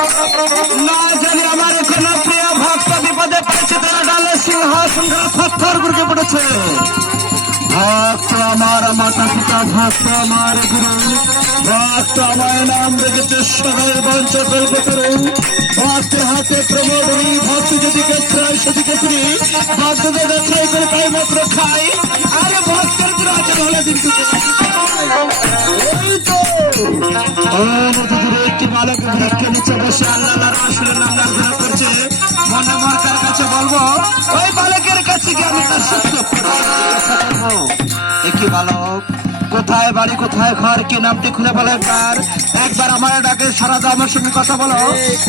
না জানি আমার কোন প্রিয় ভক্ত বিপদে পড়েছে তারা ডালে সিংহাসন থর গুরকে পড়েছে। ভক্ত আমার মাতা পিতা, ভক্ত আমার গুরু, ভক্ত আমার নাম রেখেছে সবাই বঞ্চ কল্প করু ভক্ত হাতে প্রমোদনী ভক্ত যদি কেত্রায় সেদিকে ফিরি ভক্তদের দেখাই করে তাই মাত্র খাই। আরে ভক্তের গুরু আছে ভালো নিচে বসে আল্লাহ রাসুলের নাম আরাধনা করছে মনে মরকার বলব ওই বালকের কাছে গিয়ে আমি তার সত্য কোথায় বাড়ি কোথায় ঘর কি নামটি খুলে বলে কার একবার আমার ডাকে সারা দাও সঙ্গে কথা বলো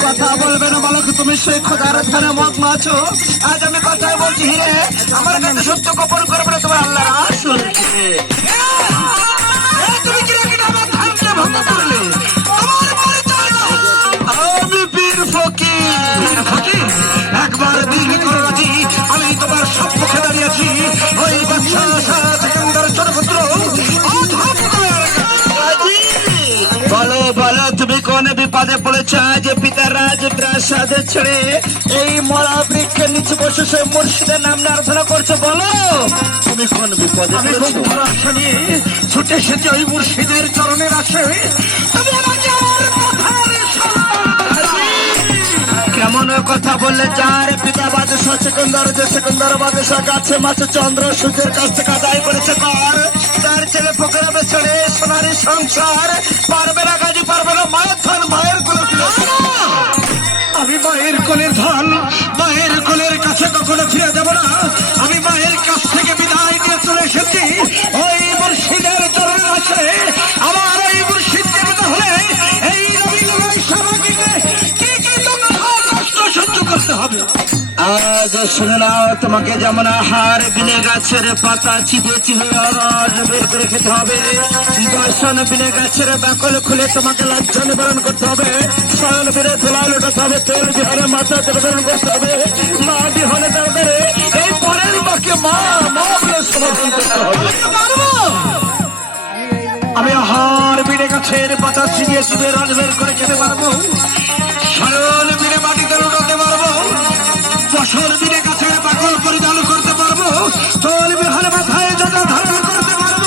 কথা বলবে না বালক তুমি সেই খোদার স্থানে মগ্ন আছো আজ আমি কথাই বলছি হিরে আমার কাছে সত্য গোপন করবে না তোমার আল্লাহ রাসুল কোন বিপদে পড়েছ আজ পিতার রাজ প্রাসাদে ছেড়ে। এই মরা বৃক্ষের নিচে বসে সে মুর্শিদের নাম প্রার্থনা করছ। বলো তুমি কোন বিপদে আমি খুব আশা নিয়ে ছুটে এসেছি ওই মুর্শিদের চরণের আসে তুমি আমাকে কেমন কথা বললে যার পিতা বাদশাহ সেকেন্দার যে সেকেন্দার বাদশাহ গাছে মাছে চন্দ্র সূর্যের কাছ থেকে আদায় করেছে কর। তার ছেলে পোকরাবে ছেড়ে সোনারি সংসার পারবে না কাজী পারবে না মায়ের মায়ের কোলের ধন, মায়ের কোলের কাছে কখনো ফিরে যাব না। আমি মায়ের কাছ থেকে বিদায় নিয়ে চলে এসেছি। ওই মুর্শিদের চরণের আছে। আমার ওই মুর্শিদ দেবতা হলে এই রবীন্দ্র সমাজকে কি কি দুঃখ কষ্ট সহ্য করতে হবে? আজ শুনে নাও তোমাকে যেমন আহার, বিনে গাছের পাতা চিপে চিপে রস বের করে খেতে হবে। দর্শন, বিনে গাছের বাকল খুলে তোমাকে লজ্জা নিবারণ করতে হবে। শয়ন বিনে ধোলা লোটাতে হবে, তেল বিহারে মাথা নিবেদন করতে হবে। মা বিহনে তাদের এই পরের মাকে মা মা সমর্থন করতে হবে। আমি আহার বিড়ে গাছের পাতা ছিঁড়িয়ে ছিঁড়ে রস বের করে খেতে পারব। সায়ন বিড়ে মাটিতে ফসল বিড়ে গাছের পাকল পরিধান করতে পারব তোল বিহারে মাথায় জটা ধারণ করতে পারব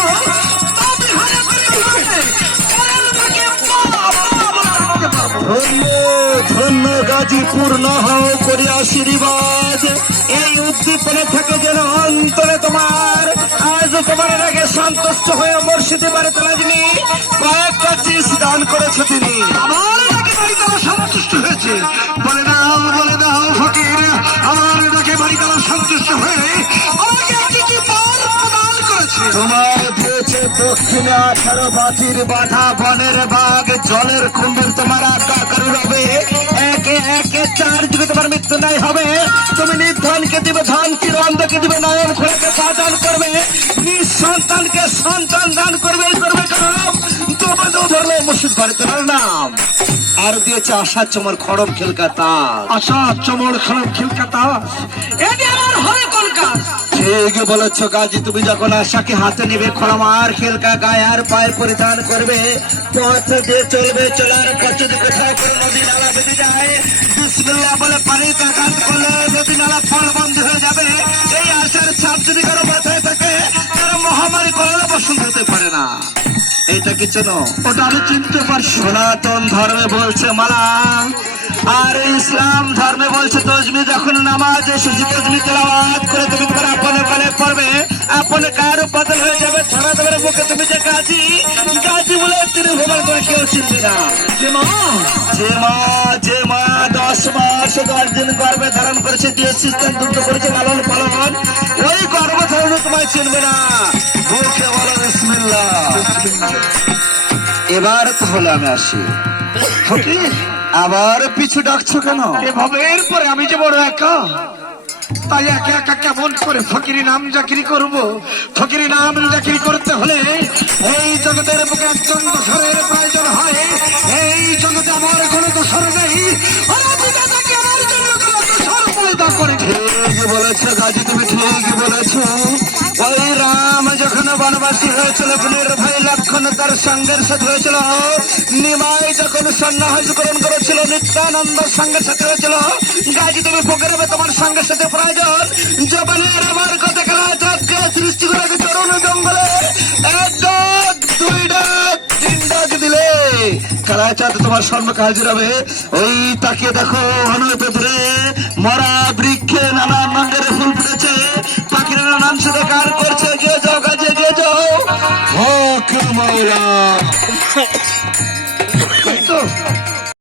ধন্য গাজীপুর নহও করে আশীর্বাদ। এই উদ্দীপনে থেকে যেন অন্তরে তোমার আজ তোমার আগে সন্তুষ্ট হয়ে মুর্শিদে বাড়ি তোলাজনি কয়েকটা চিজ দান করেছে তিনি। আমার সন্তুষ্ট হয়েছে। বলে দাও বলে দাও ফকির। সন্তুষ্ট হয়ে আমাকে দিয়েছে দক্ষিণে আঠারো বাতির বাধা, বনের বাঘ, জলের কুম্ভীর তোমার করে রবে একে একে চার যুগে তোমার মৃত্যু নাই হবে। তুমি নির্ধনকে দিবে ধন, চিরন্ধকে দিবে নয়ন, খুলেকে সাধন করবে। নিঃসন্তানকে সন্তান দান করবে করবে কারণ ধরলে মুর্শিদ বাড়ি তোমার নাম। আর দিয়েছে আশা চমর খড়ম খেলকা তার আশা চমড় খারাপ খিলকাতা। এটি আমার হরে কোন কাজ ঠিক বলেছ গাজী তুমি যখন আশাকে হাতে নিবে খড়মার খেলকা গায়ে আর পায়ে পরিধান করবে। পথ দিয়ে চলবে চলার পথ যদি নদী নালা বেঁধে যায় বিসমিল্লাহ বলে পানি কাকাত করলে নদী নালা ফল বন্ধ হয়ে যাবে। এই আশার ছাপ যদি কারও মাথায় থাকে তারা মহামারী করলে বসন্ত হতে পারে না। এটা কি চেনো? ওটা আমি চিনতে পারছি। সনাতন ধর্মে বলছে মালা। আর ইসলাম ধর্মে বলছে তজমি যখন নামাজ এসেছে তজমি তেলাওয়াত করে তুমি তোমার আপন কালে পড়বে আপন কার বদল হয়ে যাবে ছড়া দেবের মুখে তুমি যে গাছি গাছি বলে তিনি ভোগাল করে কেউ চিনবে না। যে মা যে মা যে মা দশ মাস দশ দিন গর্ভে ধারণ করেছে, দিয়ে সিস্টেম দুধ করেছে, লালন পালন। ওই গর্ভ ধারণে তোমায় চিনবে না। মুখে বলো বিসমিল্লাহ এবার তাহলে আমি আসি। আবার পিছু ডাকছো কেন? এভাবে এরপরে আমি যে বড় একা, তাই একা একা কেমন করে ফকিরি নাম চাকরি করব? ফকিরি নাম চাকরি করতে হলে এই জগতের বুকে একজন দোসরের প্রয়োজন হয়। এই জগতে আমার কোনো দোসর নেই। করে বলেছ, গাজী, তুমি ঠিক বলেছ। ওই রাম যখন বনবাসী হয়েছিল ভাই লক্ষণ তার সঙ্গের সাথে হয়েছিল। নিমাই যখন সন্ন্যাসীকরণ করেছিল, নিত্যানন্দ সঙ্গের সাথে হয়েছিল। গাজী, তুমি ফোকে হবে তোমার সঙ্গের সাথে প্রয়োজন। জবানের আমার কথা খেলা সৃষ্টি করে তরুণ জঙ্গলে। খেলায় চাঁদ তোমার স্বর্ণকে হাজির হবে। ওই তাকে দেখো ধরে মরা বৃক্ষে নানান রঙের ফুল ফুটেছে। পাখিরা নানান সাথে কার করছে। গিয়ে যাও কাজে গিয়ে যাও হক মাওলা। তো